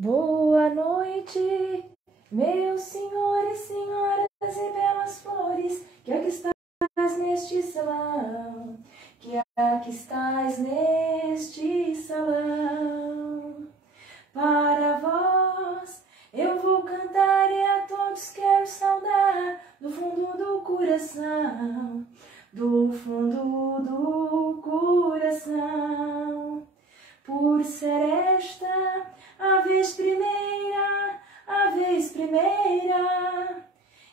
Boa noite, meus senhores, senhoras e belas flores, que aqui estás neste salão, que aqui estás neste salão. Para vós eu vou cantar e a todos quero saudar do fundo do coração, do fundo do coração. Por ser esta a vez primeira,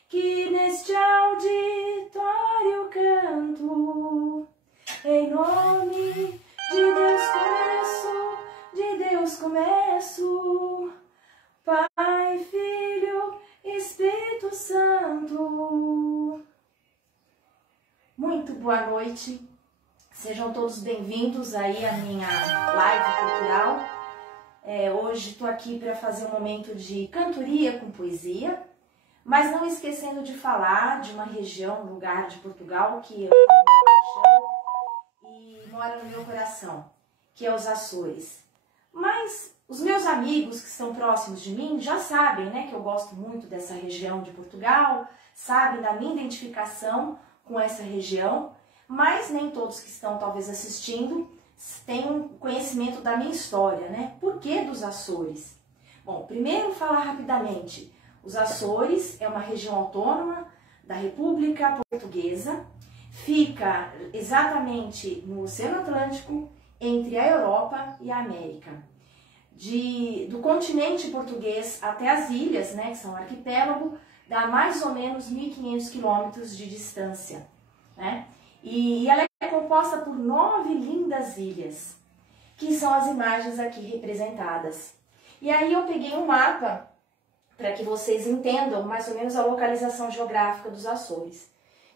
que neste auditório canto, em nome de Deus começo, Pai, Filho, Espírito Santo. Muito boa noite. Sejam todos bem-vindos aí à minha live cultural. Hoje estou aqui para fazer um momento de cantoria com poesia, mas não esquecendo de falar de uma região, um lugar de Portugal que eu tenho paixão e mora no meu coração, que é os Açores. Mas os meus amigos que estão próximos de mim já sabem, né, que eu gosto muito dessa região de Portugal, sabem da minha identificação com essa região. Mas nem todos que estão talvez assistindo têm conhecimento da minha história, né? Por que dos Açores? Bom, primeiro falar rapidamente. Os Açores é uma região autônoma da República Portuguesa, fica exatamente no Oceano Atlântico, entre a Europa e a América. Do continente português até as ilhas, né, que são um arquipélago, dá mais ou menos 1.500 quilômetros de distância, né? E ela é composta por 9 lindas ilhas, que são as imagens aqui representadas. E aí eu peguei um mapa para que vocês entendam mais ou menos a localização geográfica dos Açores.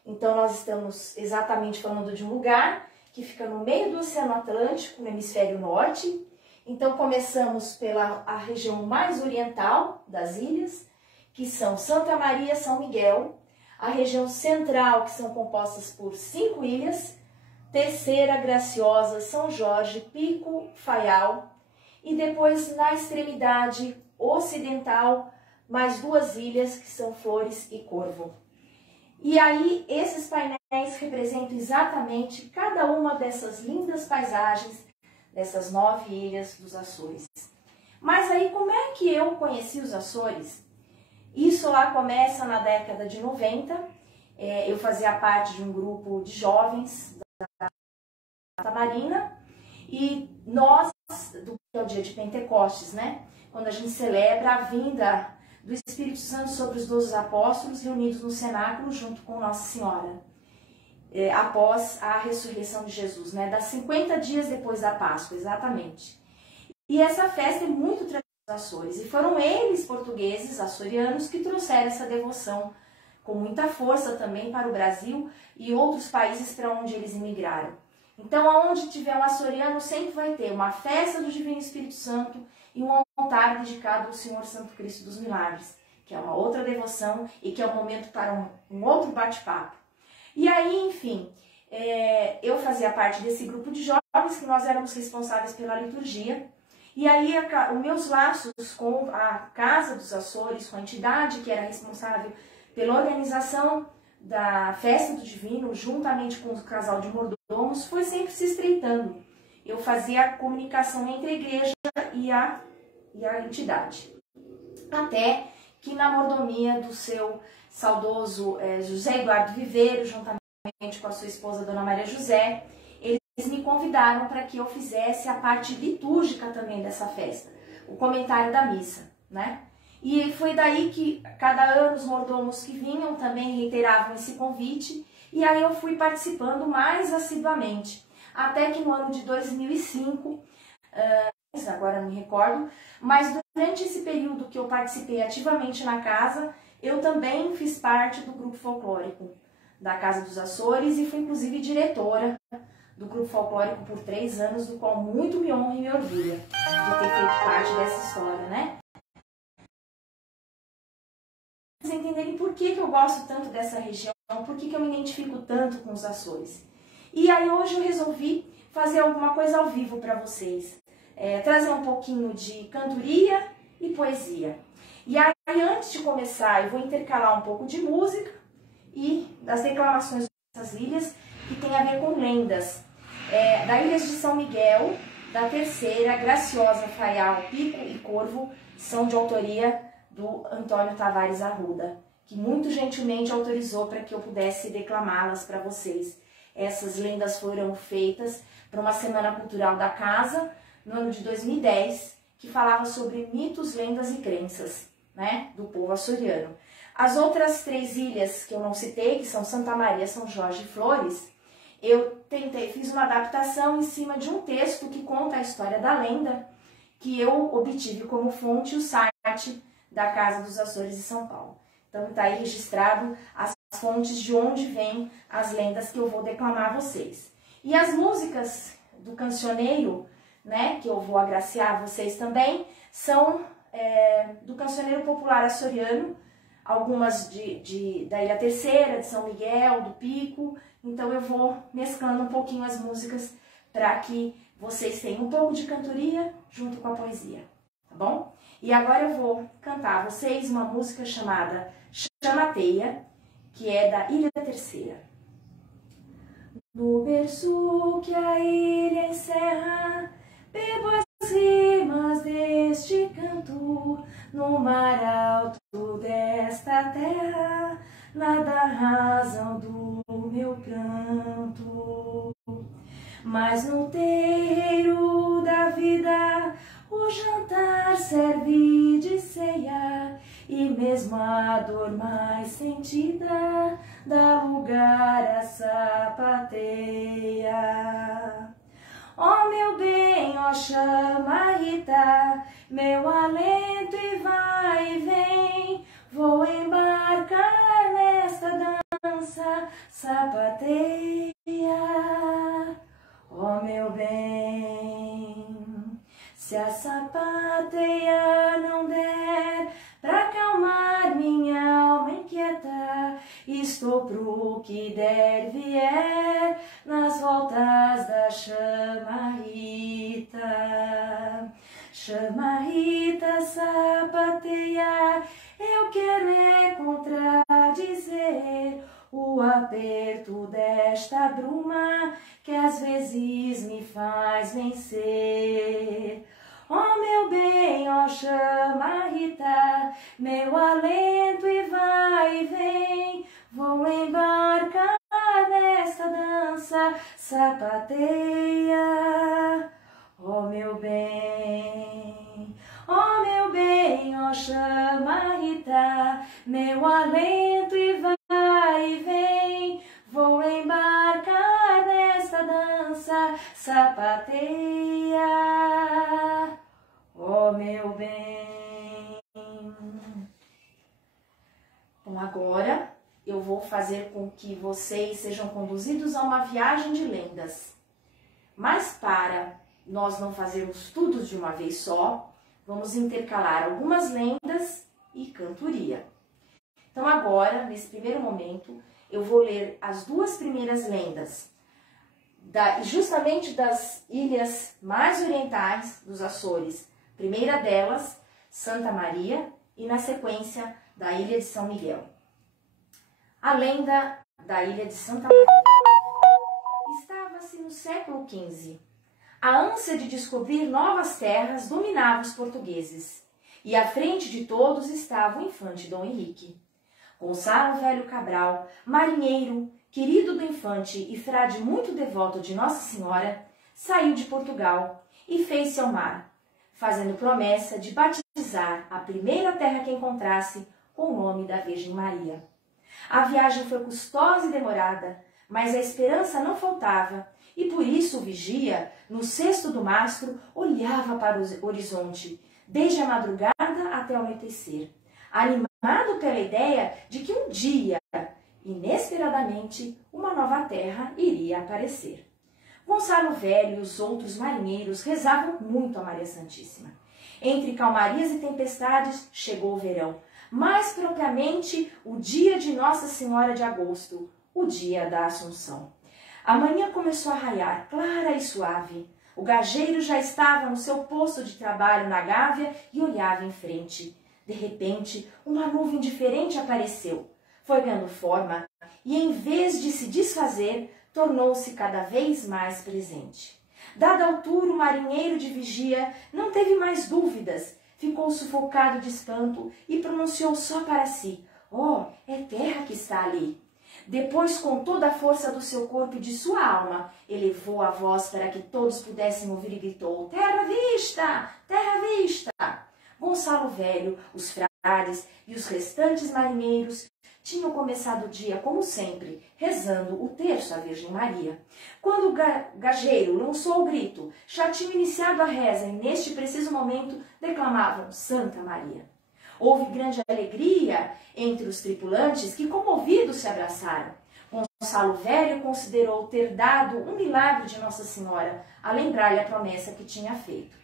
Então nós estamos exatamente falando de um lugar que fica no meio do Oceano Atlântico, no hemisfério norte. Então começamos pela a região mais oriental das ilhas, que são Santa Maria, São Miguel, a região central, que são compostas por 5 ilhas, Terceira, Graciosa, São Jorge, Pico, Faial, e depois na extremidade ocidental, mais 2 ilhas, que são Flores e Corvo. E aí, esses painéis representam exatamente cada uma dessas lindas paisagens, dessas 9 ilhas dos Açores. Mas aí, como é que eu conheci os Açores? Isso lá começa na década de 90, eu fazia parte de um grupo de jovens da Santa Marina, e nós, que é o dia de Pentecostes, né? Quando a gente celebra a vinda do Espírito Santo sobre os 12 apóstolos reunidos no cenáculo junto com Nossa Senhora, após a ressurreição de Jesus, né? Das 50 dias depois da Páscoa, exatamente. E essa festa é muito tradicional dos Açores, e foram eles, portugueses, açorianos, que trouxeram essa devoção com muita força também para o Brasil e outros países para onde eles imigraram. Então, aonde tiver um açoriano, sempre vai ter uma festa do Divino Espírito Santo e um altar dedicado ao Senhor Santo Cristo dos Milagres, que é uma outra devoção e que é um momento para um outro bate-papo. E aí, enfim, eu fazia parte desse grupo de jovens que nós éramos responsáveis pela liturgia. E aí, os meus laços com a Casa dos Açores, com a entidade que era responsável pela organização da Festa do Divino, juntamente com o casal de mordomos, foi sempre se estreitando. Eu fazia a comunicação entre a igreja e a entidade. Até que na mordomia do seu saudoso José Eduardo Viveiro, juntamente com a sua esposa, Dona Maria José, eles me convidaram para que eu fizesse a parte litúrgica também dessa festa, o comentário da missa, né? E foi daí que cada ano os mordomos que vinham também reiteravam esse convite, e aí eu fui participando mais assiduamente, até que no ano de 2005, agora não me recordo, mas durante esse período que eu participei ativamente na casa, eu também fiz parte do grupo folclórico da Casa dos Açores e fui inclusive diretora do grupo folclórico por 3 anos, do qual muito me honra e me orgulha de ter feito parte dessa história, né? Vocês entenderem por que eu gosto tanto dessa região, por que eu me identifico tanto com os Açores. E aí hoje eu resolvi fazer alguma coisa ao vivo para vocês. Trazer um pouquinho de cantoria e poesia. E aí, antes de começar, eu vou intercalar um pouco de música e das declamações dessas ilhas, que tem a ver com lendas. Da Ilha de São Miguel, da Terceira, Graciosa, Faial, Pico e Corvo, são de autoria do Antônio Tavares Arruda, que muito gentilmente autorizou para que eu pudesse declamá-las para vocês. Essas lendas foram feitas para uma Semana Cultural da Casa, no ano de 2010, que falava sobre mitos, lendas e crenças, né, do povo açoriano. As outras 3 ilhas que eu não citei, que são Santa Maria, São Jorge e Flores, eu fiz uma adaptação em cima de um texto que conta a história da lenda, que eu obtive como fonte o site da Casa dos Açores de São Paulo. Então está aí registrado as fontes de onde vêm as lendas que eu vou declamar a vocês. E as músicas do cancioneiro, né, que eu vou agraciar vocês também, são do cancioneiro popular açoriano, algumas da Ilha Terceira, de São Miguel, do Pico. Então eu vou mesclando um pouquinho as músicas para que vocês tenham um pouco de cantoria junto com a poesia, tá bom? E agora eu vou cantar a vocês uma música chamada Chamateia, que é da Ilha Terceira. No berço que a ilha encerra, bebo as rimas deste canto, no mar alto desta terra, nada a razão do meu pranto. Mas no terreiro da vida, o jantar serve de ceia, e mesmo a dor mais sentida dá lugar à sapateia. Ó meu bem, ó chama Rita, meu alento e vai e vem, vou embarcar nesta dança sapateia. Ó meu bem, se a sapateia não der pra acalmar minha alma inquieta, estou pro que der vier nas voltas da chama Rita. Chama Rita, sapateia, eu quero contradizer o aperto desta bruma que às vezes me faz vencer. Ó meu bem, ó chama Rita, meu alento e vai e vem, vou embarcar nesta dança sapateia. Ó meu bem, ó meu bem, ó chama Rita, meu alento e vai e vem, vou embarcar nesta dança sapateia. Ó meu bem. Bom, agora eu vou fazer com que vocês sejam conduzidos a uma viagem de lendas. Mas para nós não fazermos tudo de uma vez só, vamos intercalar algumas lendas e cantoria. Então agora, nesse primeiro momento, eu vou ler as 2 primeiras lendas, justamente das ilhas mais orientais dos Açores. Primeira delas, Santa Maria, e na sequência, da Ilha de São Miguel. A lenda da Ilha de Santa Maria. Estava-se no século XV. A ânsia de descobrir novas terras dominava os portugueses, e à frente de todos estava o infante Dom Henrique. Gonçalo Velho Cabral, marinheiro, querido do infante e frade muito devoto de Nossa Senhora, saiu de Portugal e fez-se ao mar, fazendo promessa de batizar a primeira terra que encontrasse com o nome da Virgem Maria. A viagem foi custosa e demorada, mas a esperança não faltava, e por isso o vigia, no cesto do mastro, olhava para o horizonte, desde a madrugada até o anoitecer, animado pela ideia de que um dia, inesperadamente, uma nova terra iria aparecer. Gonçalo Velho e os outros marinheiros rezavam muito a Maria Santíssima. Entre calmarias e tempestades chegou o verão, mais propriamente o dia de Nossa Senhora de Agosto, o dia da Assunção. A manhã começou a raiar, clara e suave. O gageiro já estava no seu posto de trabalho na gávea e olhava em frente. De repente, uma nuvem diferente apareceu. Foi ganhando forma e, em vez de se desfazer, tornou-se cada vez mais presente. Dada a altura, o marinheiro de vigia não teve mais dúvidas. Ficou sufocado de espanto e pronunciou só para si: "Oh, é terra que está ali." Depois, com toda a força do seu corpo e de sua alma, elevou a voz para que todos pudessem ouvir e gritou: "Terra vista! Terra vista!" Gonçalo Velho, os frades e os restantes marinheiros tinham começado o dia, como sempre, rezando o terço à Virgem Maria. Quando o gageiro lançou o grito, já tinham iniciado a reza e, neste preciso momento, declamavam Santa Maria. Houve grande alegria entre os tripulantes que, comovidos, se abraçaram. Gonçalo Velho considerou ter dado um milagre de Nossa Senhora, a lembrar-lhe a promessa que tinha feito.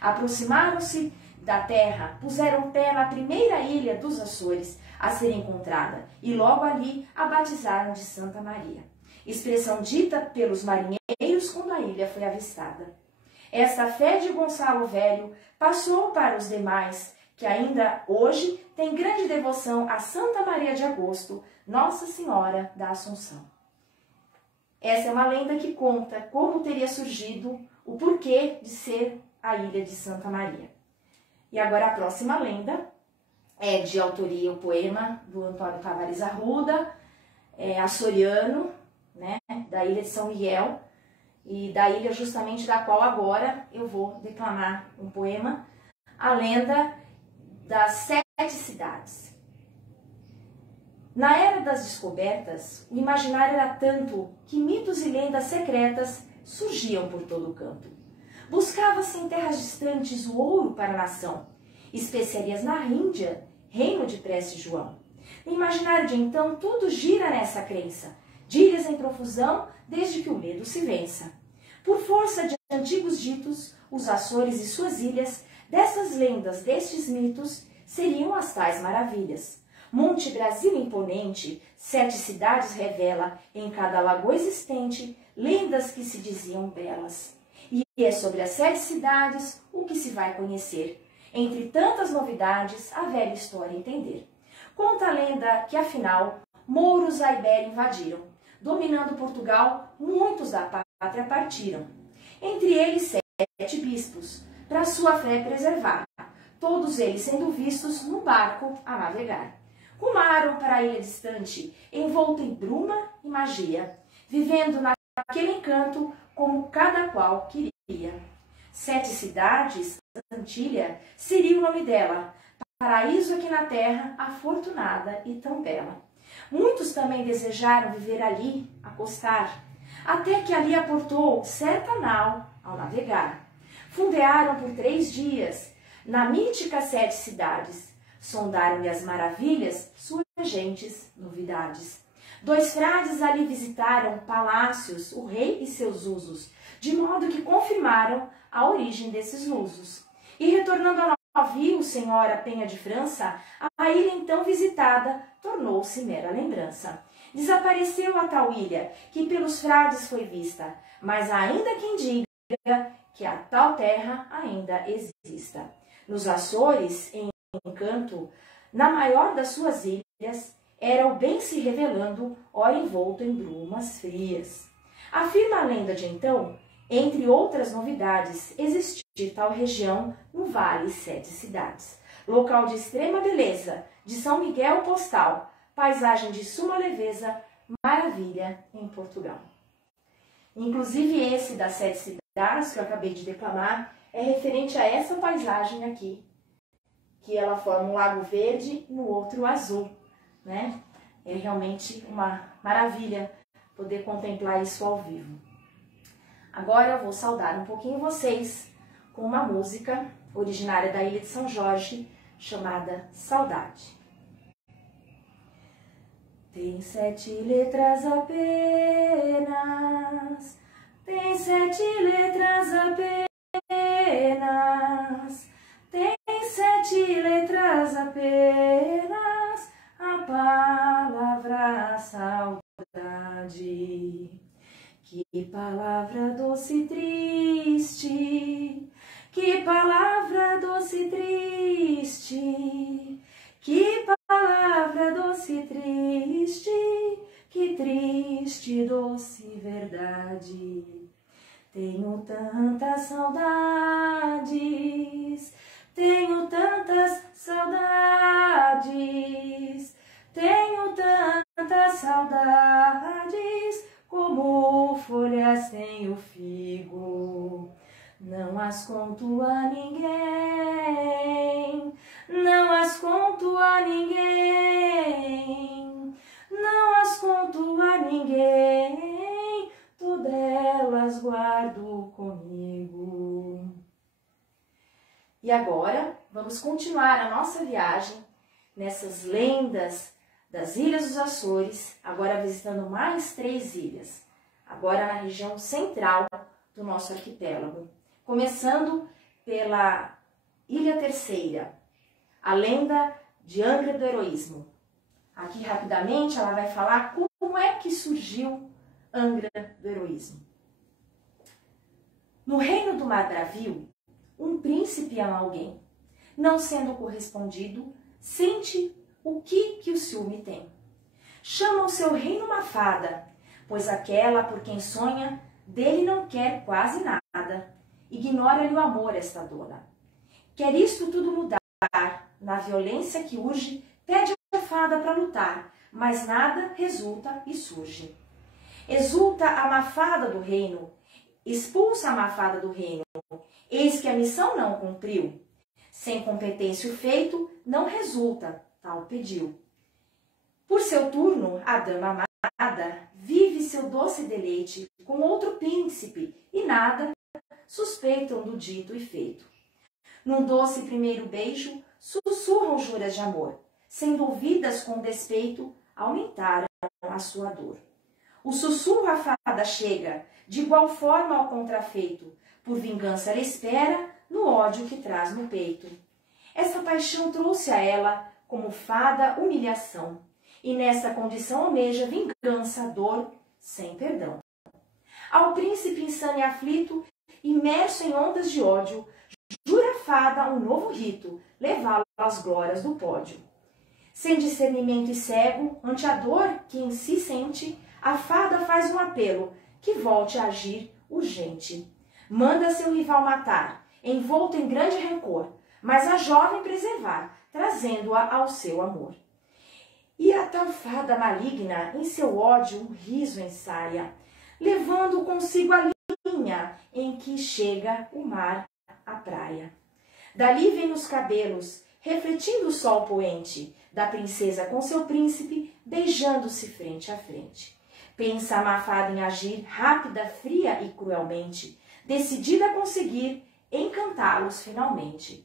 Aproximaram-se da terra, puseram pé na primeira ilha dos Açores a ser encontrada e logo ali a batizaram de Santa Maria. Expressão dita pelos marinheiros quando a ilha foi avistada. Esta fé de Gonçalo Velho passou para os demais, que ainda hoje têm grande devoção a Santa Maria de Agosto, Nossa Senhora da Assunção. Essa é uma lenda que conta como teria surgido o porquê de ser a ilha de Santa Maria. E agora a próxima lenda é de autoria o poema do Antônio Tavares Arruda, açoriano, né, da ilha de São Miguel, e da ilha justamente da qual agora eu vou declamar um poema, a lenda das 7 cidades. Na era das descobertas, o imaginário era tanto que mitos e lendas secretas surgiam por todo o canto. Buscava-se em terras distantes o ouro para a nação, especiarias na Índia, reino de Preste João. No imaginário de então, tudo gira nessa crença, dílias em profusão desde que o medo se vença. Por força de antigos ditos, os Açores e suas ilhas, dessas lendas, destes mitos, seriam as tais maravilhas. Monte Brasil imponente, 7 cidades revela, em cada lagoa existente, lendas que se diziam belas. E é sobre as 7 cidades o que se vai conhecer. Entre tantas novidades, a velha história entender. Conta a lenda que, afinal, mouros a Ibéria invadiram. Dominando Portugal, muitos da pátria partiram. Entre eles 7 bispos, para sua fé preservar. Todos eles sendo vistos no barco a navegar. Rumaram para a ilha distante, envolto em bruma e magia, vivendo naquele encanto como cada qual queria. 7 cidades, Antilha, seria o nome dela, paraíso aqui na terra, afortunada e tão bela. Muitos também desejaram viver ali, acostar, até que ali aportou certa nau ao navegar. Fundearam por 3 dias, na mítica 7 cidades, sondaram-lhe as maravilhas, suas gentes novidades. 2 frades ali visitaram palácios, o rei e seus usos, de modo que confirmaram a origem desses lusos. E retornando ao navio, senhora Penha de França, a ilha então visitada tornou-se mera lembrança. Desapareceu a tal ilha, que pelos frades foi vista, mas ainda quem diga que a tal terra ainda exista. Nos Açores, em encanto, na maior das suas ilhas, era o bem se revelando, ora envolto em brumas frias. Afirma a lenda de então, entre outras novidades, existir tal região no Vale 7 cidades. Local de extrema beleza, de São Miguel postal, paisagem de suma leveza, maravilha em Portugal. Inclusive esse das 7 cidades que eu acabei de declamar é referente a essa paisagem aqui, que ela forma um lago verde e no outro azul, né? É realmente uma maravilha poder contemplar isso ao vivo. Agora eu vou saudar um pouquinho vocês com uma música originária da Ilha de São Jorge, chamada Saudade. Tem 7 letras apenas, tem 7 letras apenas, tem 7 letras apenas, a palavra saudade. Que palavra doce e triste, triste, doce verdade. Tenho tantas saudades, tenho tantas saudades, tenho tantas saudades, como folhas tem o figo. Não as conto a ninguém, não as conto a ninguém, não as conto a ninguém, todas elas guardo comigo. E agora vamos continuar a nossa viagem nessas lendas das Ilhas dos Açores, agora visitando mais 3 ilhas, agora na região central do nosso arquipélago. Começando pela Ilha Terceira, a lenda de Angra do Heroísmo. Aqui rapidamente ela vai falar como é que surgiu Angra do Heroísmo. No reino do Mar Bravio, um príncipe ama alguém. Não sendo correspondido, sente o que o ciúme tem. Chama o seu reino uma fada, pois aquela por quem sonha dele não quer quase nada. Ignora-lhe o amor esta dona. Quer isto tudo mudar, na violência que urge, pede a fada para lutar, mas nada resulta e surge. Exulta a má fada do reino, expulsa a má fada do reino, eis que a missão não cumpriu. Sem competência o feito, não resulta, tal pediu. Por seu turno, a dama amada vive seu doce deleite com outro príncipe e nada suspeitam do dito e feito. Num doce primeiro beijo, sussurram juras de amor, sendo ouvidas com despeito, aumentaram a sua dor. O sussurro à fada chega, de igual forma ao contrafeito, por vingança ela espera, no ódio que traz no peito. Essa paixão trouxe a ela, como fada, humilhação, e nessa condição almeja vingança, dor, sem perdão. Ao príncipe insano e aflito, imerso em ondas de ódio, jura a fada um novo rito, levá-lo às glórias do pódio. Sem discernimento e cego, ante a dor que em si sente, a fada faz um apelo, que volte a agir urgente. Manda seu rival matar, envolto em grande rancor, mas a jovem preservar, trazendo-a ao seu amor. E a tal fada maligna, em seu ódio um riso ensaia, levando consigo a linha em que chega o mar à praia. Dali vem os cabelos, refletindo o sol poente, da princesa com seu príncipe, beijando-se frente a frente. Pensa a má fada em agir, rápida, fria e cruelmente, decidida a conseguir encantá-los finalmente.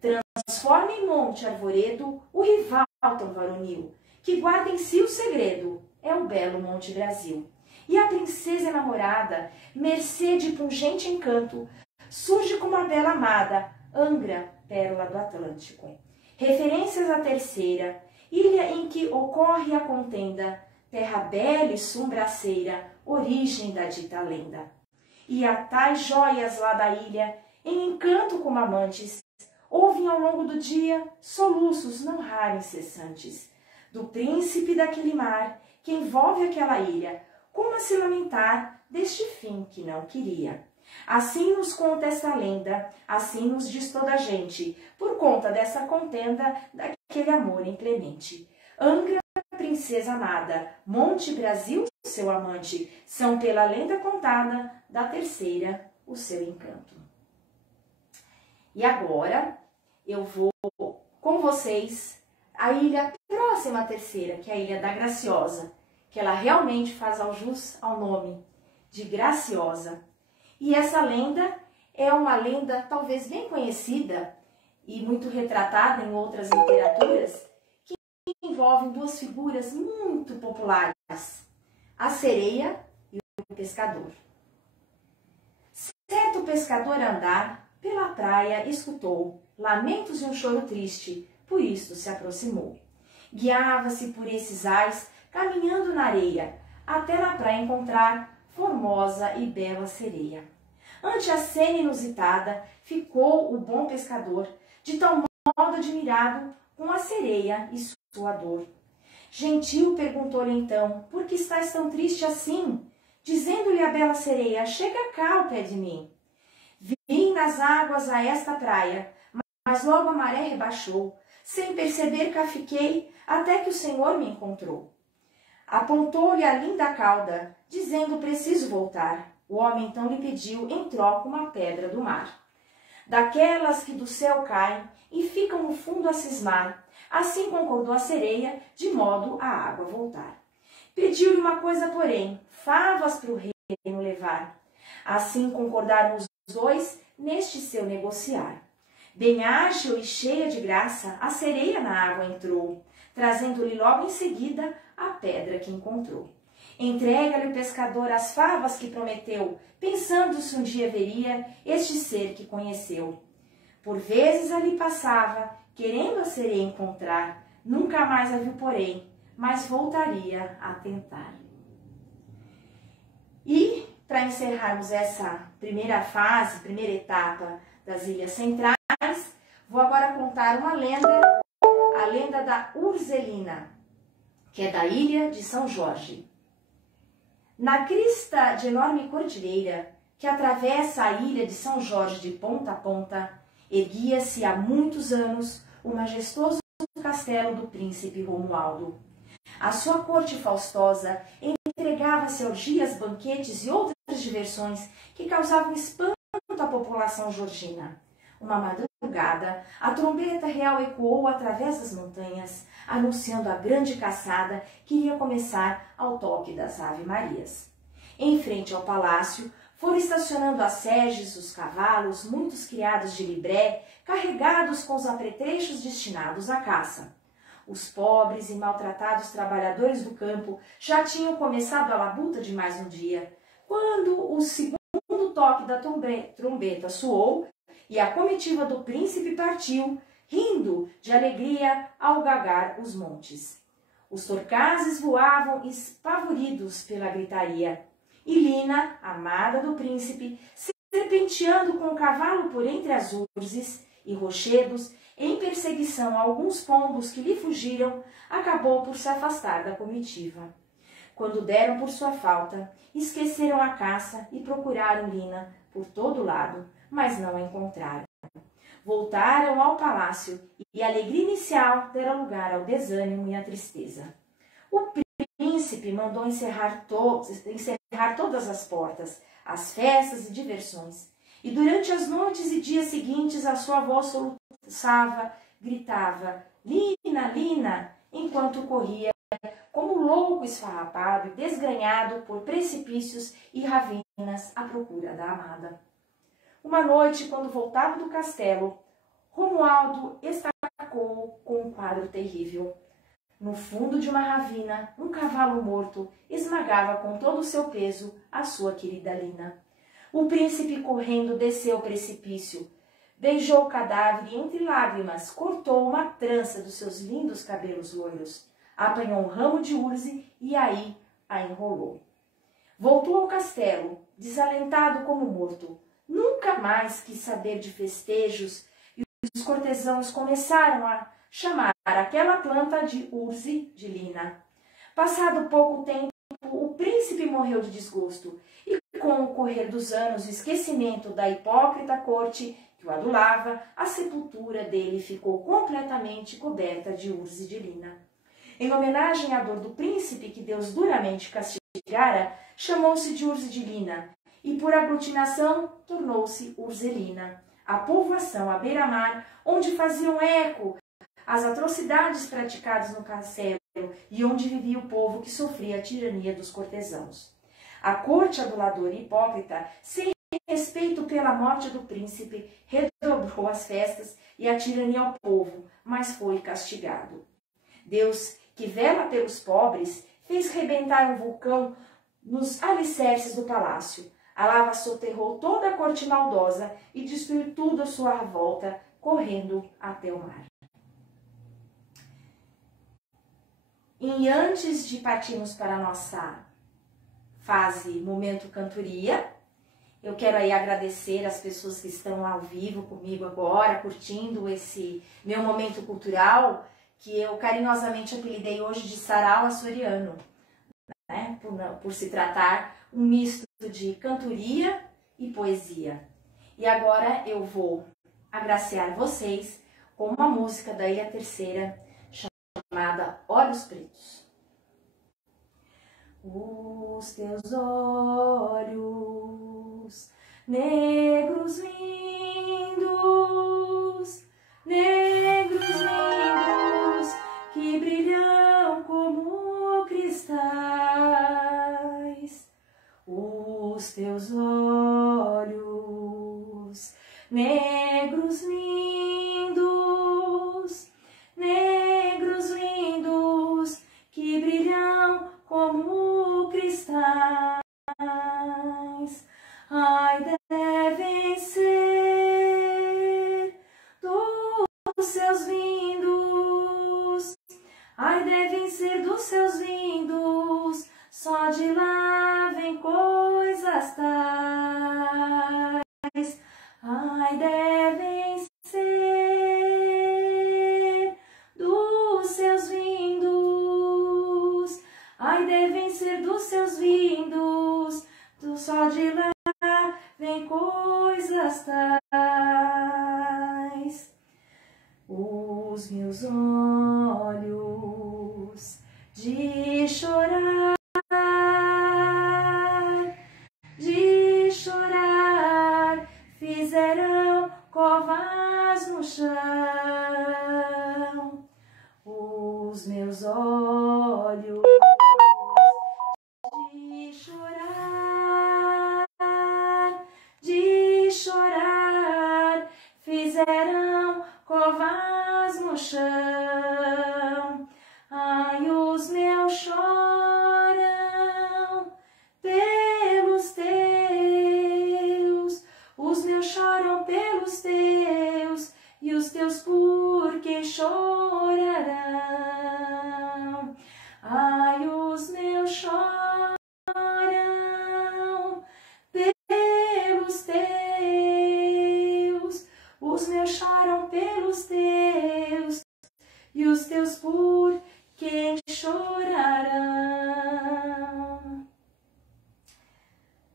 Transforma em monte arvoredo o rival tão varonil, que guarda em si o segredo, é o belo Monte Brasil. E a princesa enamorada, mercê de pungente encanto, surge como a bela amada, Angra, pérola do Atlântico. Referências à terceira, ilha em que ocorre a contenda, terra bela e sombraceira, origem da dita lenda. E a tais joias lá da ilha, em encanto como amantes, ouvem ao longo do dia soluços não raros incessantes, do príncipe daquele mar que envolve aquela ilha, como a se lamentar deste fim que não queria. Assim nos conta esta lenda, assim nos diz toda a gente, por conta dessa contenda, daquele amor inclemente. Angra, princesa amada, Monte Brasil, seu amante, são pela lenda contada da terceira o seu encanto. E agora eu vou com vocês à ilha próxima à terceira, que é a Ilha da Graciosa, que ela realmente faz jus ao nome de Graciosa. E essa lenda é uma lenda talvez bem conhecida e muito retratada em outras literaturas, que envolve 2 figuras muito populares, a sereia e o pescador. Certo pescador a andar pela praia escutou lamentos e um choro triste, por isso se aproximou. Guiava-se por esses ais, caminhando na areia, até na praia encontrar formosa e bela sereia. Ante a cena inusitada, ficou o bom pescador, de tal modo admirado com a sereia e sua dor. Gentil, perguntou-lhe então, por que estás tão triste assim? Dizendo-lhe a bela sereia, chega cá ao pé de mim. Vim nas águas a esta praia, mas logo a maré rebaixou. Sem perceber cá fiquei, até que o Senhor me encontrou. Apontou-lhe a linda cauda, dizendo, preciso voltar. O homem então lhe pediu, em troca, uma pedra do mar. Daquelas que do céu caem e ficam no fundo a cismar. Assim concordou a sereia, de modo a água voltar. Pediu-lhe uma coisa, porém, favas para o reino levar. Assim concordaram os dois neste seu negociar. Bem ágil e cheia de graça, a sereia na água entrou, trazendo-lhe logo em seguida a pedra que encontrou. Entrega-lhe o pescador as favas que prometeu, pensando se um dia veria este ser que conheceu. Por vezes ali passava, querendo a sereia encontrar, nunca mais a viu, porém, mas voltaria a tentar. E, para encerrarmos essa primeira fase, primeira etapa das Ilhas Centrais, vou agora contar uma lenda, a lenda da Urzelina, que é da ilha de São Jorge. Na crista de enorme cordilheira, que atravessa a ilha de São Jorge de ponta a ponta, erguia-se há muitos anos o majestoso castelo do príncipe Romualdo. A sua corte faustosa entregava-se a orgias, banquetes e outras diversões que causavam espanto à população georgina. Uma madrugada, a trombeta real ecoou através das montanhas, anunciando a grande caçada que iria começar ao toque das Ave-Marias. Em frente ao palácio, foram estacionando as seges, os cavalos, muitos criados de libré, carregados com os apetrechos destinados à caça. Os pobres e maltratados trabalhadores do campo já tinham começado a labuta de mais um dia, quando o segundo toque da trombeta soou e a comitiva do príncipe partiu, rindo de alegria ao galgar os montes. Os torcazes voavam espavoridos pela gritaria, e Lina, amada do príncipe, serpenteando com o cavalo por entre as urzes e rochedos, em perseguição a alguns pombos que lhe fugiram, acabou por se afastar da comitiva. Quando deram por sua falta, esqueceram a caça e procuraram Lina por todo lado, mas não a encontraram. Voltaram ao palácio e a alegria inicial dera lugar ao desânimo e à tristeza. O príncipe mandou encerrar todas as portas, as festas e diversões, e durante as noites e dias seguintes a sua voz soluçava, gritava, Lina, Lina, enquanto corria como louco esfarrapado e desgrenhado por precipícios e ravinas à procura da amada. Uma noite, quando voltava do castelo, Romualdo estacou com um quadro terrível. No fundo de uma ravina, um cavalo morto esmagava com todo o seu peso a sua querida Lina. O príncipe, correndo, desceu o precipício, beijou o cadáver e, entre lágrimas, cortou uma trança dos seus lindos cabelos loiros, apanhou um ramo de urze e aí a enrolou. Voltou ao castelo, desalentado como morto. Nunca mais quis saber de festejos e os cortesãos começaram a chamar aquela planta de urze de Lina. Passado pouco tempo, o príncipe morreu de desgosto e, com o correr dos anos e o esquecimento da hipócrita corte que o adulava, a sepultura dele ficou completamente coberta de urze de Lina. Em homenagem à dor do príncipe que Deus duramente castigara, chamou-se de urze de Lina e, por aglutinação, tornou-se Urzelina, a povoação à beira-mar onde faziam eco as atrocidades praticadas no castelo e onde vivia o povo que sofria a tirania dos cortesãos. A corte aduladora e hipócrita, sem respeito pela morte do príncipe, redobrou as festas e a tirania ao povo, mas foi castigado. Deus, que vela pelos pobres, fez rebentar um vulcão nos alicerces do palácio. A lava soterrou toda a corte maldosa e destruiu tudo à sua volta, correndo até o mar. E antes de partirmos para a nossa fase Momento Cantoria, eu quero aí agradecer as pessoas que estão ao vivo comigo agora, curtindo esse meu momento cultural, que eu carinhosamente apelidei hoje de Sarau Açoriano, né? Por se tratar um misto de cantoria e poesia. E agora eu vou agraciar vocês com uma música da Ilha Terceira chamada Olhos Pretos. Os teus olhos negros lindos, que brilham como cristais. Os teus olhos negros lindos, que brilham como cristais. Ai, devem ser dos seus vindos, ai, devem ser dos seus vindos, só de lá vem coisas tais. Ai, devem ser dos seus vindos, ai, devem ser dos seus vindos, só de lá vem coisas tais. Os meus olhos de chorar, fizeram covas no chão. Os meus olhos de chorar, fizeram covas no chão. Ai, os meus choram pelos teus, os meus choram pelos teus, e os teus por que chorarão? Ai, os meus choram pelos teus, os meus choram pelos teus, e os teus por quem chorarão.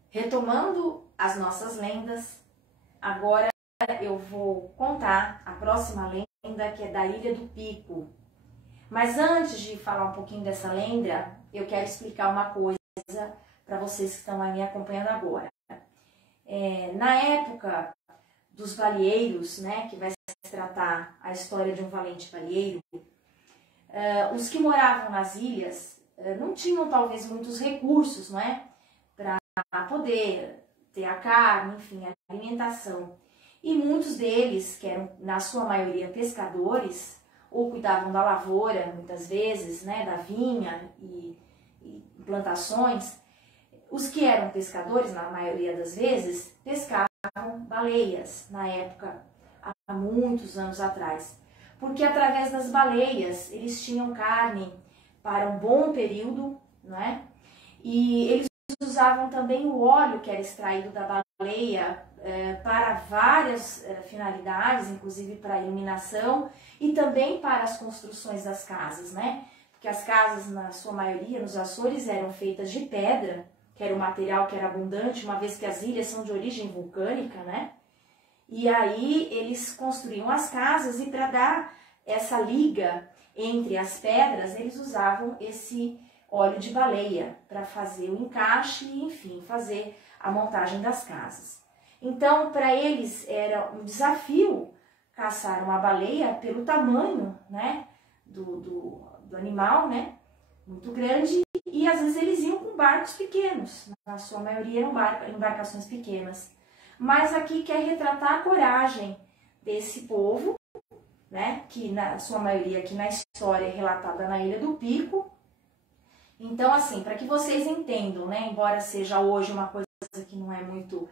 Retomando as nossas lendas, agora eu vou contar a próxima lenda, que é da Ilha do Pico. Mas antes de falar um pouquinho dessa lenda, eu quero explicar uma coisa para vocês que estão aí me acompanhando agora. Na época dos baleeiros, né, que vai se tratar a história de um valente baleeiro, os que moravam nas ilhas não tinham talvez muitos recursos, não é, para poder ter a carne, enfim, a alimentação. E muitos deles, que eram na sua maioria pescadores, ou cuidavam da lavoura, muitas vezes, né, da vinha e plantações, os que eram pescadores, na maioria das vezes, pescavam baleias, na época, há muitos anos atrás. Porque através das baleias, eles tinham carne para um bom período, não é? E eles usavam também o óleo que era extraído da baleia para várias finalidades, inclusive para a iluminação e também para as construções das casas, né? Porque as casas, na sua maioria, nos Açores, eram feitas de pedra, que era um material que era abundante, uma vez que as ilhas são de origem vulcânica, né? E aí eles construíam as casas e para dar essa liga entre as pedras, eles usavam esse óleo de baleia para fazer o encaixe e, enfim, fazer a montagem das casas. Então, para eles era um desafio caçar uma baleia pelo tamanho, né, do animal, né, muito grande, e às vezes eles iam com barcos pequenos, na sua maioria eram embarcações pequenas. Mas aqui quer retratar a coragem desse povo, né, que na sua maioria aqui na história é relatada na Ilha do Pico. Então, assim, para que vocês entendam, né, embora seja hoje uma coisa que não é muito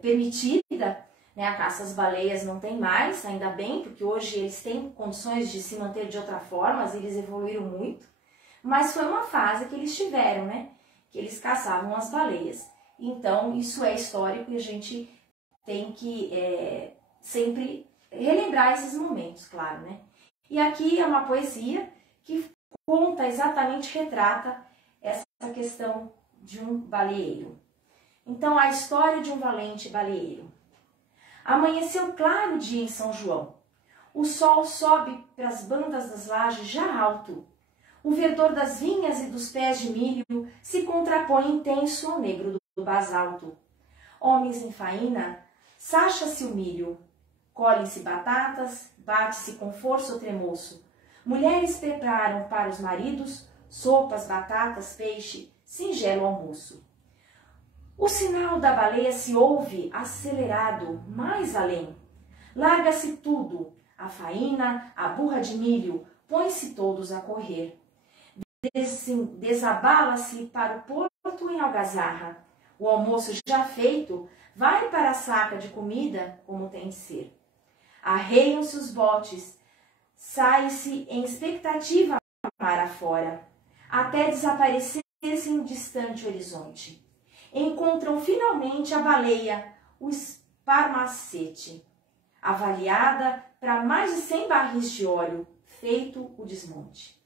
permitida, né, a caça às baleias não tem mais, ainda bem, porque hoje eles têm condições de se manter de outra forma, eles evoluíram muito, mas foi uma fase que eles tiveram, né, que eles caçavam as baleias. Então, isso é histórico e a gente tem que sempre relembrar esses momentos, claro, né. E aqui é uma poesia que conta exatamente, retrata essa questão de um baleeiro. Então, a história de um valente baleeiro. Amanheceu claro o dia em São João. O sol sobe para as bandas das lajes já alto. O verdor das vinhas e dos pés de milho se contrapõe intenso ao negro do basalto. Homens em faína, sacha-se o milho, colhem-se batatas, bate-se com força o tremoço. Mulheres preparam para os maridos sopas, batatas, peixe, singelo almoço. O sinal da baleia se ouve acelerado mais além. Larga-se tudo, a faína, a burra de milho, põe-se todos a correr. Desabala-se para o porto em algazarra. O almoço já feito vai para a saca de comida como tem de ser. Arreiam-se os botes, sai-se em expectativa mar afora, até desaparecer-se em distante horizonte. Encontram finalmente a baleia, o esparmacete, avaliada para mais de 100 barris de óleo, feito o desmonte.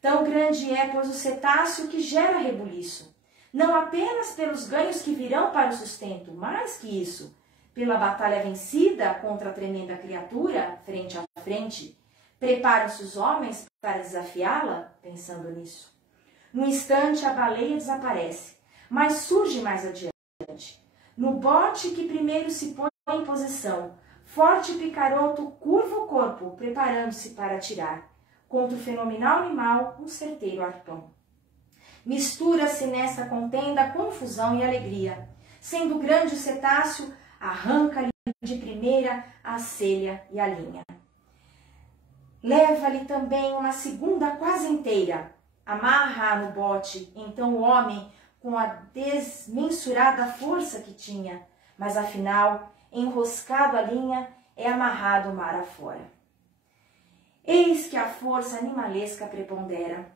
Tão grande é, pois, o cetáceo que gera rebuliço, não apenas pelos ganhos que virão para o sustento, mais que isso, pela batalha vencida contra a tremenda criatura, frente a frente. Preparam-se os homens para desafiá-la, pensando nisso. No instante, a baleia desaparece, mas surge mais adiante. No bote que primeiro se põe em posição, forte picaroto curva o corpo, preparando-se para atirar. Contra o fenomenal animal, um certeiro arpão. Mistura-se nessa contenda confusão e alegria. Sendo grande o cetáceo, arranca-lhe de primeira a celha e a linha. Leva-lhe também uma segunda quase inteira. Amarra-a no bote, então o homem, com a desmensurada força que tinha, mas afinal, enroscado a linha, é amarrado mar afora. Eis que a força animalesca prepondera.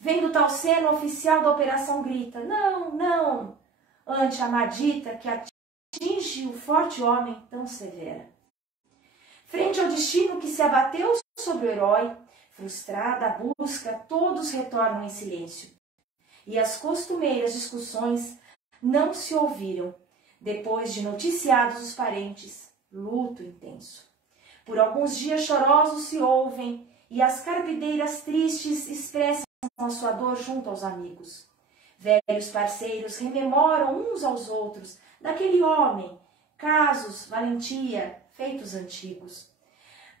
Vendo tal cena, o oficial da operação grita: não, não! Ante a madita que atinge o forte homem tão severa. Frente ao destino que se abateu sobre o herói, frustrada a busca, todos retornam em silêncio. E as costumeiras discussões não se ouviram, depois de noticiados os parentes, luto intenso. Por alguns dias chorosos se ouvem, e as carpideiras tristes expressam a sua dor junto aos amigos. Velhos parceiros rememoram uns aos outros daquele homem, casos, valentia, feitos antigos.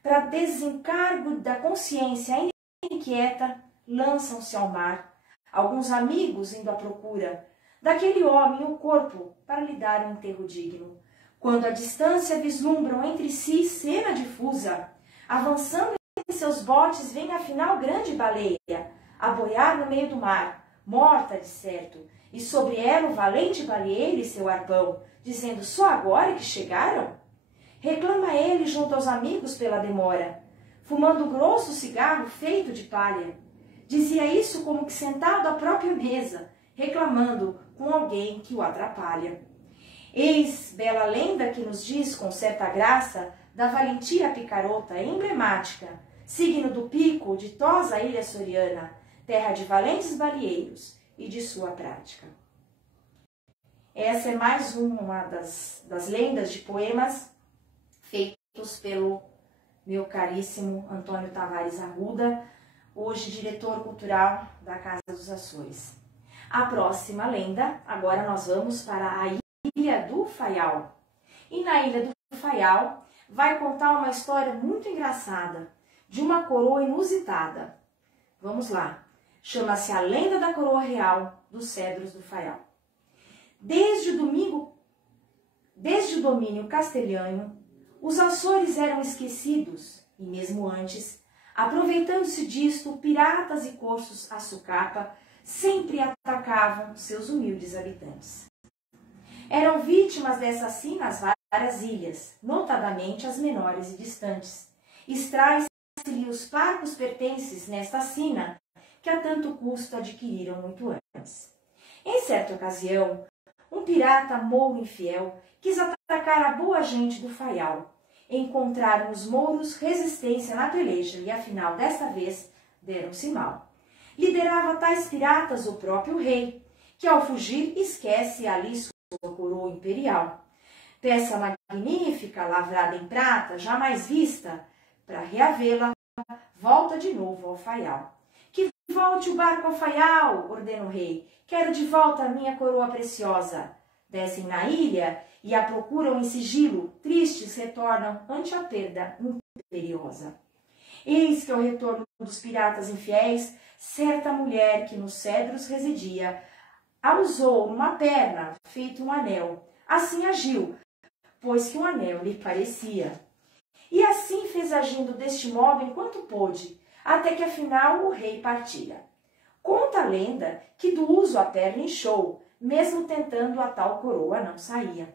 Para desencargo da consciência ainda inquieta, lançam-se ao mar. Alguns amigos indo à procura daquele homem o corpo para lhe dar um enterro digno. Quando à distância vislumbram entre si cena difusa, avançando em seus botes vem afinal grande baleia, a boiar no meio do mar, morta de certo, e sobre ela o valente baleeiro e seu arpão, dizendo: só agora que chegaram? Reclama ele junto aos amigos pela demora, fumando grosso cigarro feito de palha. Dizia isso como que sentado à própria mesa, reclamando com alguém que o atrapalha. Eis bela lenda que nos diz com certa graça da valentia picarota emblemática, signo do pico, ditosa ilha soriana, terra de valentes baleeiros e de sua prática. Essa é mais uma das lendas de poemas feitos pelo meu caríssimo Antônio Tavares Arruda, hoje diretor cultural da Casa dos Açores. A próxima lenda, agora nós vamos para a Ilha do Faial. E na Ilha do Faial vai contar uma história muito engraçada, de uma coroa inusitada. Vamos lá. Chama-se A Lenda da Coroa Real dos Cedros do Faial. Desde o domínio castelhano, os Açores eram esquecidos, e mesmo antes, aproveitando-se disto, piratas e corsos açucapa sempre atacavam seus humildes habitantes. Eram vítimas dessa sina as várias ilhas, notadamente as menores e distantes. Extrai-se-lhe os parcos pertences nesta sina, que a tanto custo adquiriram muito antes. Em certa ocasião, um pirata mouro infiel quis atacar a boa gente do Faial. encontraram os mouros resistência na peleja e, afinal, desta vez, deram-se mal. Liderava tais piratas o próprio rei, que ao fugir esquece ali sua coroa imperial. Peça magnífica, lavrada em prata, jamais vista, para reavê-la, volta de novo ao Faial. Que volte o barco ao Faial, ordena o rei, quero de volta a minha coroa preciosa. Descem na ilha e a procuram em sigilo, tristes retornam ante a perda imperiosa. Eis que ao retorno dos piratas infiéis, certa mulher que nos cedros residia, a usou numa perna, feito um anel. Assim agiu, pois que um anel lhe parecia. E assim fez agindo deste modo enquanto pôde, até que afinal o rei partira. Conta a lenda que do uso a perna inchou, mesmo tentando a tal coroa não saía.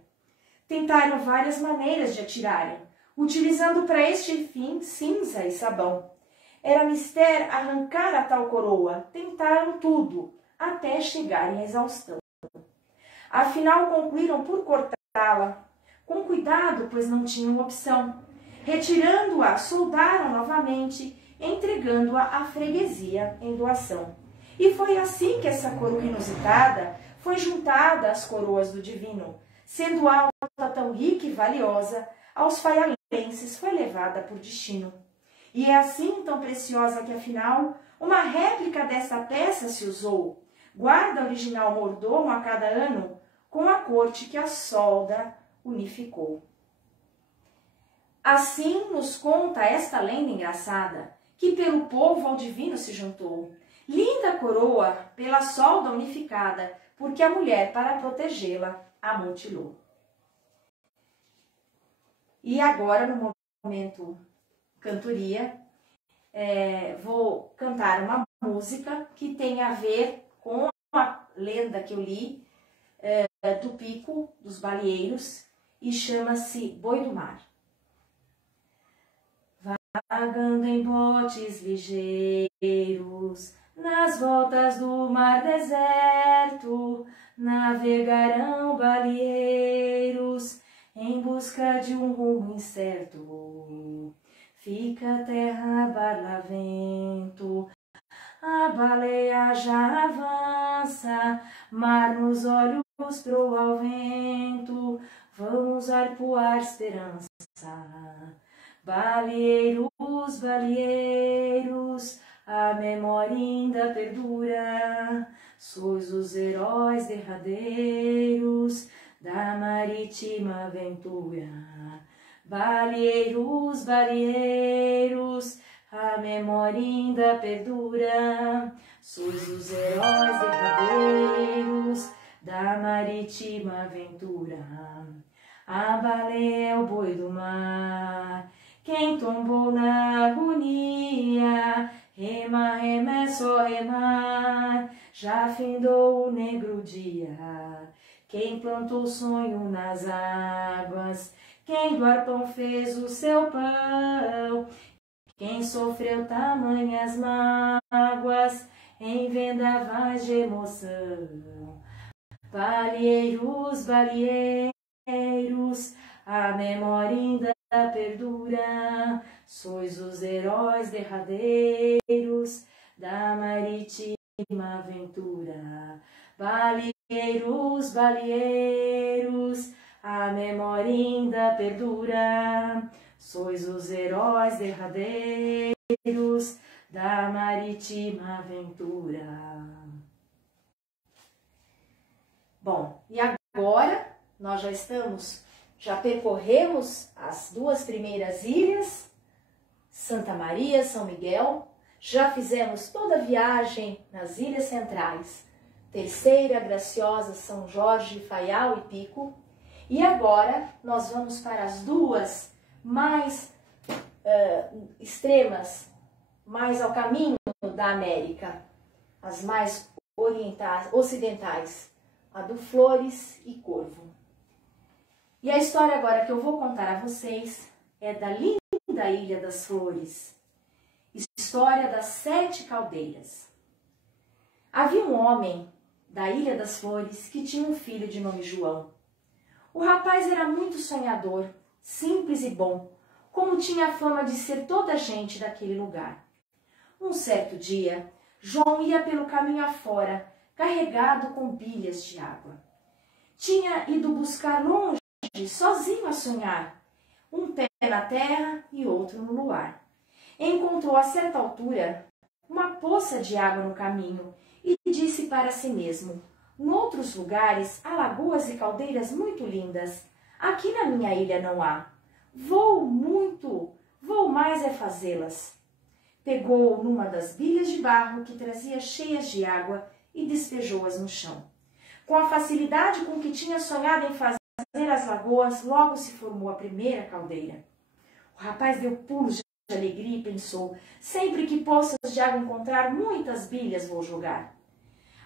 Tentaram várias maneiras de atirarem, utilizando para este fim cinza e sabão. Era mister arrancar a tal coroa, tentaram tudo, até chegarem à exaustão. Afinal concluíram por cortá-la, com cuidado, pois não tinham opção. Retirando-a, soldaram novamente, entregando-a à freguesia em doação. E foi assim que essa coroa inusitada foi juntada às coroas do divino, sendo alta tão rica e valiosa, aos faialenses foi levada por destino. E é assim tão preciosa que, afinal, uma réplica desta peça se usou, guarda original mordomo a cada ano, com a corte que a solda unificou. Assim nos conta esta lenda engraçada, que pelo povo ao divino se juntou. Linda coroa pela solda unificada, porque a mulher, para protegê-la, a mutilou. E agora, no momento cantoria, vou cantar uma música que tem a ver com a lenda que eu li do Pico dos Baleeiros e chama-se Boi do Mar. Vagando em botes ligeiros, nas voltas do mar deserto, navegarão baleeiros em busca de um rumo incerto. Fica a terra barlavento, a baleia já avança, mar nos olhos proa ao vento, vamos arpoar esperança. Baleeiros, baleeiros, a memória ainda perdura, sois os heróis derradeiros da marítima aventura. Baleeiros, baleeiros, a memória ainda perdura, sois os heróis derradeiros da marítima aventura. A baleia é o boi do mar, quem tombou na agonia, rema, rema é só remar, já findou o negro dia. Quem plantou o sonho nas águas, quem do arpão fez o seu pão, quem sofreu tamanhas mágoas em vendavais de emoção. Baleeiros, baleeiros, a memória ainda perdura, sois os heróis derradeiros da marítima aventura. Baleeiros, baleeiros, a memória ainda perdura, sois os heróis derradeiros da marítima aventura. Bom, e agora nós já percorremos as duas primeiras ilhas, Santa Maria, São Miguel, já fizemos toda a viagem nas ilhas centrais, Terceira, Graciosa, São Jorge, Faial e Pico, e agora nós vamos para as duas mais extremas, mais ao caminho da América, as mais ocidentais, a do Flores e Corvo. E a história agora que eu vou contar a vocês é da linda Ilha das Flores, história das 7 caldeiras. Havia um homem da Ilha das Flores que tinha um filho de nome João. O rapaz era muito sonhador, simples e bom, como tinha a fama de ser toda a gente daquele lugar. Um certo dia, João ia pelo caminho afora, carregado com bilhas de água. Tinha ido buscar longe, sozinho a sonhar, um pé na terra e outro no luar. Encontrou a certa altura uma poça de água no caminho e disse para si mesmo: noutros lugares há lagoas e caldeiras muito lindas. Aqui na minha ilha não há. Vou mais é fazê-las. Pegou numa das bilhas de barro que trazia cheias de água e despejou-as no chão. Com a facilidade com que tinha sonhado em fazer as lagoas, logo se formou a primeira caldeira. O rapaz deu pulos de alegria e pensou: sempre que poças de água encontrar, muitas bilhas vou jogar.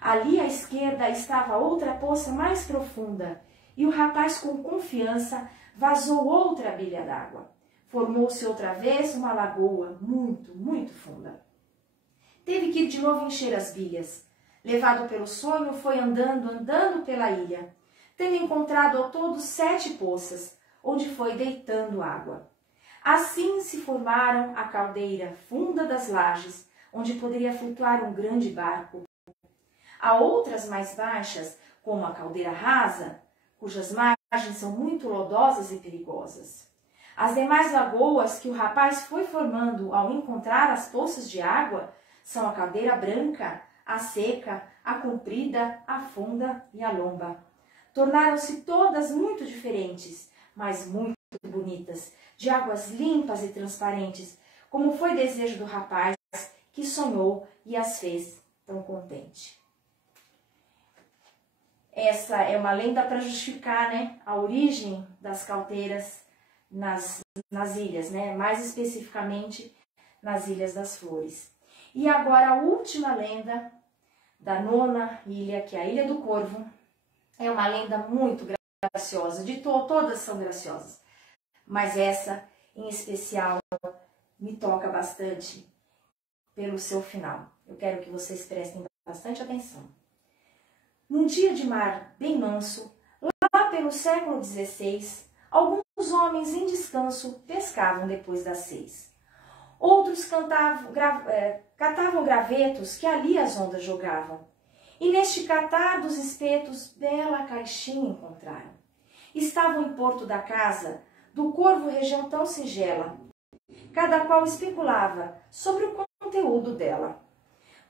Ali à esquerda estava outra poça mais profunda, e o rapaz, com confiança, vazou outra bilha d'água. Formou-se outra vez uma lagoa muito funda. Teve que ir de novo encher as bilhas. Levado pelo sonho, foi andando pela ilha, tendo encontrado ao todo 7 poças, onde foi deitando água. Assim se formaram a caldeira funda das lajes, onde poderia flutuar um grande barco. Há outras mais baixas, como a caldeira rasa, cujas margens são muito lodosas e perigosas. As demais lagoas que o rapaz foi formando ao encontrar as poças de água são a caldeira branca, a seca, a comprida, a funda e a lomba. Tornaram-se todas muito diferentes, mas muito bonitas, de águas limpas e transparentes, como foi desejo do rapaz que sonhou e as fez tão contente. Essa é uma lenda para justificar, a origem das caldeiras nas ilhas, mais especificamente nas Ilhas das Flores. E agora a última lenda da 9ª ilha, que é a Ilha do Corvo, é uma lenda muito graciosa, todas são graciosas, mas essa em especial me toca bastante pelo seu final. Eu quero que vocês prestem bastante atenção. Num dia de mar bem manso, lá pelo século XVI, alguns homens em descanso pescavam depois das 6. Outros catavam gravetos que ali as ondas jogavam. E neste catar dos espetos, bela caixinha encontraram. Estavam em porto da casa, do Corvo região tão singela. Cada qual especulava sobre o conteúdo dela.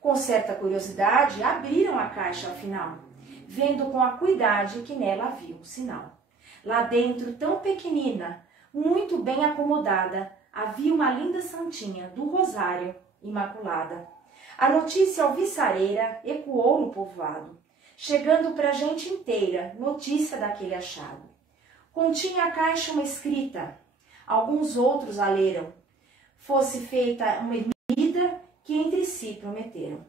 Com certa curiosidade, abriram a caixa afinal, vendo com acuidade que nela havia um sinal. Lá dentro, tão pequenina, muito bem acomodada, havia uma linda santinha do Rosário Imaculada. A notícia alviçareira ecoou no povoado, chegando para a gente inteira notícia daquele achado. Continha a caixa uma escrita, alguns outros a leram. Fosse feita uma ermida que entre si prometeram.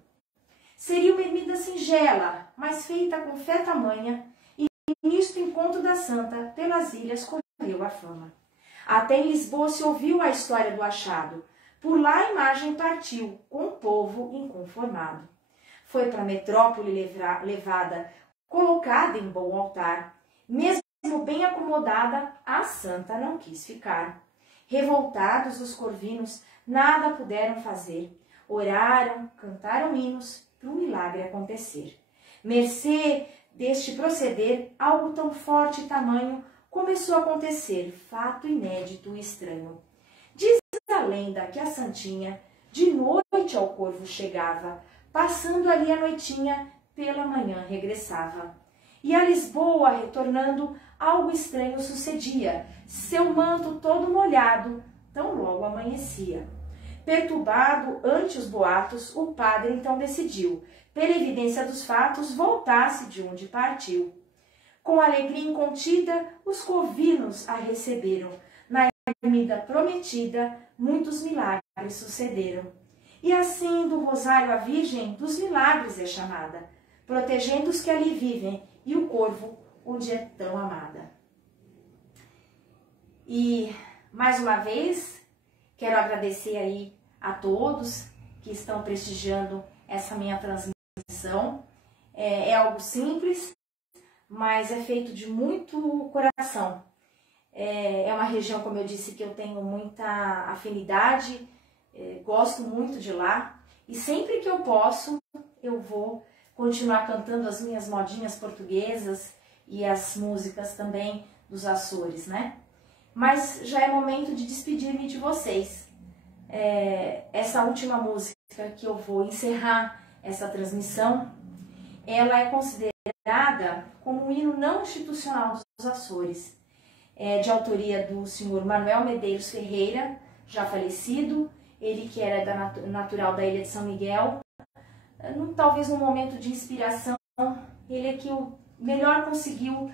Seria uma ermida singela, mas feita com fé tamanha, e nisto encontro da santa pelas ilhas correu a fama. Até em Lisboa se ouviu a história do achado. Por lá a imagem partiu, com o povo inconformado. Foi para a metrópole levada, colocada em bom altar. Mesmo bem acomodada, a santa não quis ficar. Revoltados os corvinos, nada puderam fazer. Oraram, cantaram hinos, para o milagre acontecer. Mercê deste proceder, algo tão forte e tamanho começou a acontecer, fato inédito e estranho. Diz a lenda que a santinha de noite ao Corvo chegava, passando ali a noitinha, pela manhã regressava. E a Lisboa retornando, algo estranho sucedia, seu manto todo molhado, tão logo amanhecia. Perturbado ante os boatos, o padre então decidiu, pela evidência dos fatos, voltasse de onde partiu. Com alegria incontida, os corvinos a receberam. Na ermida prometida, muitos milagres sucederam. E assim do Rosário a Virgem dos milagres é chamada, protegendo os que ali vivem e o Corvo, onde é tão amada. E, mais uma vez, quero agradecer aí a todos que estão prestigiando essa minha transmissão. É algo simples, mas é feito de muito coração. É uma região, como eu disse, que eu tenho muita afinidade, gosto muito de lá. E sempre que eu posso, eu vou continuar cantando as minhas modinhas portuguesas e as músicas também dos Açores, né? Mas já é momento de despedir-me de vocês. Essa última música que eu vou encerrar essa transmissão, ela é considerada como um hino não institucional dos Açores. É de autoria do senhor Manuel Medeiros Ferreira, já falecido, ele que era natural da ilha de São Miguel. Talvez num momento de inspiração, ele é que o melhor conseguiu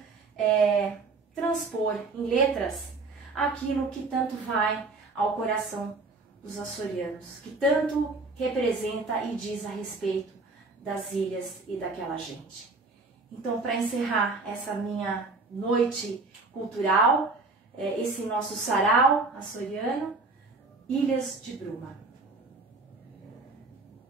transpor em letras aquilo que tanto vai ao coração dos açorianos, que tanto representa e diz a respeito das ilhas e daquela gente. Então, para encerrar essa minha noite cultural, esse nosso sarau açoriano, Ilhas de Bruma.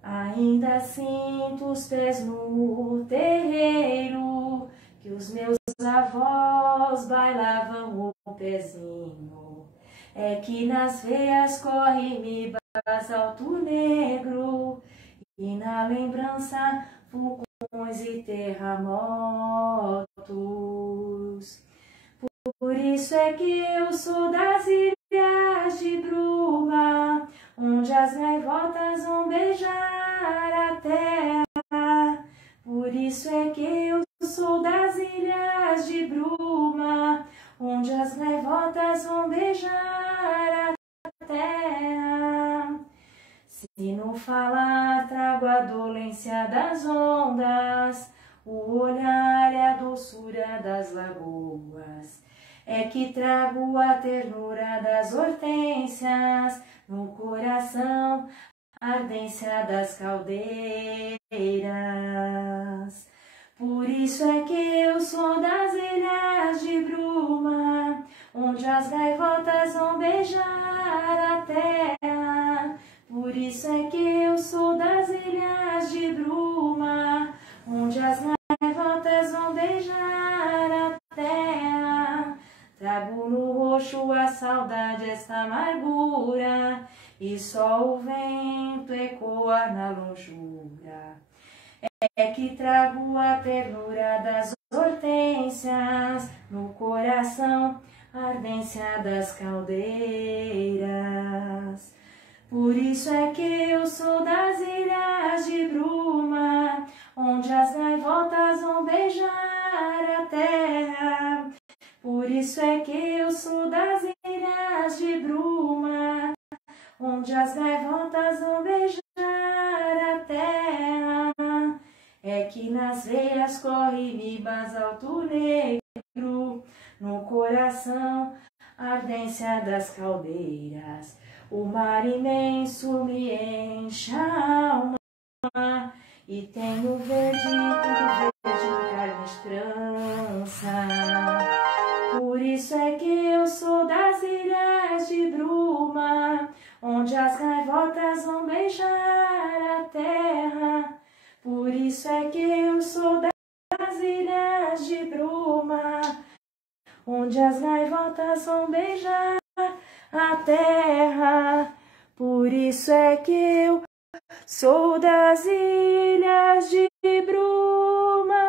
Ainda sinto os pés no terreiro, que os meus avós bailavam o pezinho. É que nas veias corre basalto negro, e na lembrança vulcões e terremotos. Por isso é que eu sou das Ilhas de Bruma, onde as gaivotas vão beijar a terra. Por isso é que eu sou das Ilhas de Bruma, onde as gaivotas vão beijar a terra. Se no falar trago a dolência das ondas, o olhar é a doçura das lagoas. É que trago a ternura das hortênsias, no coração a ardência das caldeiras. Por isso é que eu sou das Ilhas de Bruma, onde as gaivotas vão beijar a terra. Por isso é que eu sou das Ilhas de Bruma, onde as gaivotas vão beijar a terra. Trago no roxo a saudade, esta amargura, e só o vento ecoa na longura. É que trago a ternura das hortênsias, no coração a ardência das caldeiras. Por isso é que eu sou das Ilhas de Bruma, onde as gaivotas vão beijar a terra. Por isso é que eu sou das Ilhas de Bruma, onde as gaivotas vão beijar a terra. É que nas veias corre basalto negro, no coração a ardência das caldeiras. O mar imenso me enche a alma, e tenho verde, tudo verde de carne estrança. Por isso é que eu sou das Ilhas de Bruma, onde as gaivotas vão beijar a terra. Por isso é que eu sou das Ilhas de Bruma, onde as gaivotas vão beijar a terra. Por isso é que eu sou das Ilhas de Bruma.